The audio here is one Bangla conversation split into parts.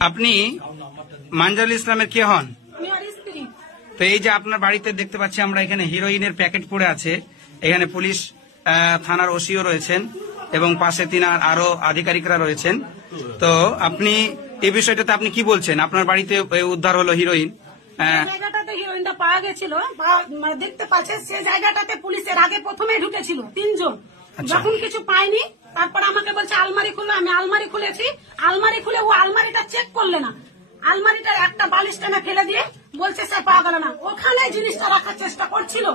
আপনি মানজারুল ইসলামের কে হন? আমি আর স্ত্রী। তো এই যে আপনার বাড়িতে দেখতে পাচ্ছি আমরা এখানে হিরোইনের প্যাকেট পড়ে আছে, এখানে পুলিশ থানার ওসিও রয়েছেন এবং পাশে তিনার আরো আধিকারিকরা রয়েছেন। তো আপনি এই বিষয়টাতে আপনি কি বলছেন? আপনার বাড়িতে উদ্ধার হলো হিরোইন, জায়গাটাতে হিরোইনটা পাওয়া গেছিল, দেখতে পাচ্ছে সে জায়গাটাতে পুলিশের আগে প্রথমে ঢুকেছিল 3 জন। যখন কিছু পাইনি তারপর আমাকে বলছে আলমারি খুলে, আমি আলমারি খুলেছি। আলমারি খুলে ও আলমারিটা চেক করলে না, আলমারিটার একটা বালিশ টেনে ফেলে দিয়ে বলছে সে পাওয়া গেল না। ওখানে জিনিসটা রাখার চেষ্টা করছিল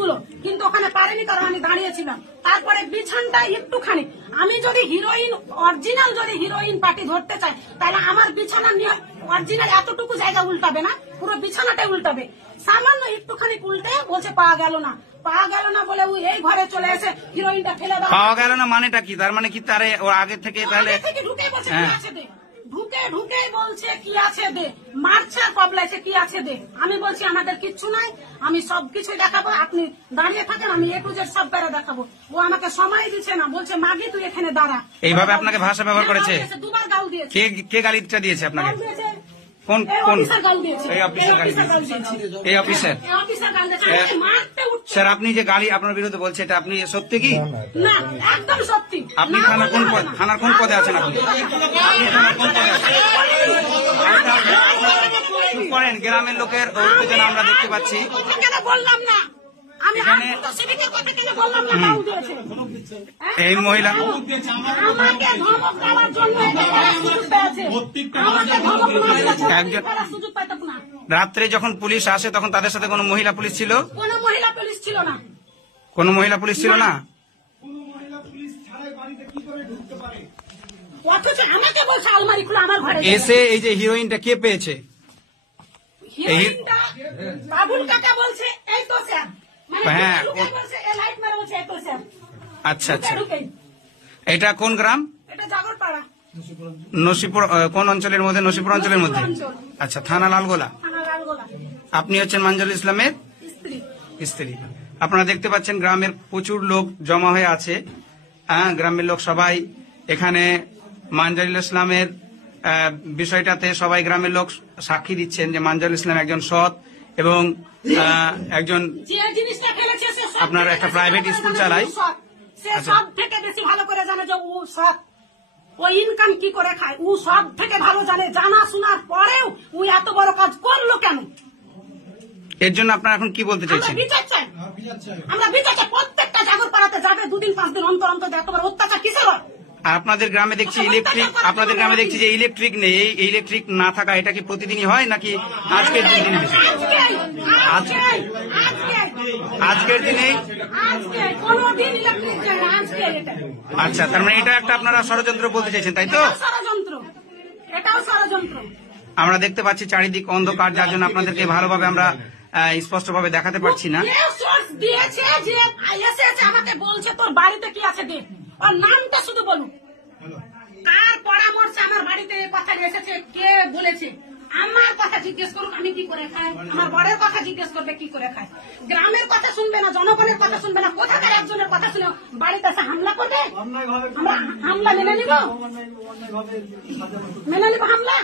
গুলো, কিন্তু ওখানে পারেনি কারণ আমি দাঁড়িয়েছিলাম। তারপরে বিছানটা একটুখানি, আমি যদি হিরোইন অরিজিনাল যদি হিরোইন পার্টি ধরতে চাই তাহলে আমার বিছানা নিয়ে অরিজিনাল এতটুকু জায়গা উল্টাবে না, পুরো বিছানাটাই উল্টাবে। সামান্য একটুখানি উল্টে বলছে পাওয়া গেল না, পাওয়া গেল না বলে এই ঘরে চলে এসে হিরোইনটা ফেলে দাও। পাওয়া গেল না মানেটা কি? তার মানে কি তারে ওর আগে থেকে তাহলে ঢুকে বলছে কি আছে দে, ঢুকে বলছে কি আছে দে, মারছে কবলাইছে কি আছে দে। আমি বলছি আমাদের কিচ্ছু নাই, আমি সবকিছু দেখাবো, আপনি দাঁড়িয়ে থাকেন, আমি A to Z সব বেড়ে দেখাবো। ও আমাকে সময় দিচ্ছে না, বলছে মাগি তুই এখানে দাঁড়া। এইভাবে আপনাকে ভাষা ব্যবহার করেছে? 2বার গাল দিয়েছে। কে গালিটা দিয়েছে আপনাকে? কোন এই অফিসার? স্যার আপনি যে গালি আপনার বিরুদ্ধে বলছে এটা আপনি সত্যি কি? না, একদম সত্যি। আপনি থানার কোন পদে আছেন? আপনি চুপ করেন, গ্রামের লোকের উত্তেজনা আমরা দেখতে পাচ্ছি। বললাম না এখানে এই মহিলা রাত্রে যখন পুলিশ আসে তখন তাদের সাথে কোনো মহিলা পুলিশ ছিল? কোনো মহিলা পুলিশ ছিল না। কোনো মহিলা পুলিশ ছিল না? এসে এই যে হিরোইনটা কে পেয়েছে? বাবুল কাকা বলছে এই তো স্যার। হ্যাঁ, আচ্ছা আচ্ছা। এটা কোন গ্রাম? এটা জাগরপাড়া। নসিপুর কোন অঞ্চলের মধ্যে? নসিপুর অঞ্চলের মধ্যে। আচ্ছা, থানা লালগোলা। আপনি হচ্ছেন মানজারুল ইসলামের স্ত্রী। আপনারা দেখতে পাচ্ছেন গ্রামের প্রচুর লোক জমা হয়ে আছে। গ্রামের লোক সবাই এখানে মানজারুল ইসলামের বিষয়টাতে সবাই গ্রামের লোক সাক্ষী দিচ্ছেন যে মানজারুল ইসলাম একজন সৎ এবং একজন আপনার একটা প্রাইভেট স্কুল চালায়। সব থেকে বেশি ভালো করে জানে যে ও সৎ, ও ইনকাম কি করে খায়, ও সব থেকে ভালো জানে। জানা শোনার পরেও ও এত বড় কাজ করলো কেন? এর জন্য আপনারা এখন কি বলতে চাইছেন? আমরা বিচার চাই। প্রত্যেকটা জাগরপাড়াতে যাবে 2 দিন 5 দিন অন্তর অন্তর এত বড় অত্যাচার কিসের হয়? আর আপনাদের গ্রামে দেখছি যে ইলেকট্রিক নেই। এই ইলেকট্রিক না থাকা এটা কি প্রতিদিনই হয় নাকি আজকের দিনে? আজকের দিনে। আচ্ছা, তার মানে এটা একটা আপনারা ষড়যন্ত্র বলতে চাইছেন, তাই তো? এটাও ষড়যন্ত্র। আমরা দেখতে পাচ্ছি চারিদিক অন্ধকার, যার জন্য আপনাদেরকে ভালোভাবে আমরা স্পষ্ট ভাবে দেখাতে পারছি না। দিয়েছে যে আমাকে বলছে তোর বাড়িতে কি আছে দেখ, আর নামটা শুধু বলুন। কার পরামর্শে আমার বাড়িতে কথা এসেছে, কে বলেছে? আমার কথা জিজ্ঞেস করুন, আমি কি করে খাই। আমার বরের কথা জিজ্ঞেস করবে কি করে খায়। গ্রামের কথা শুনবে না, জনগণের কথা শুনবে না। কোথাকার একজনের কথা শুনে বাড়িতে এসে হামলা করবে? আমরা হামলা মেনে নিব হামলা?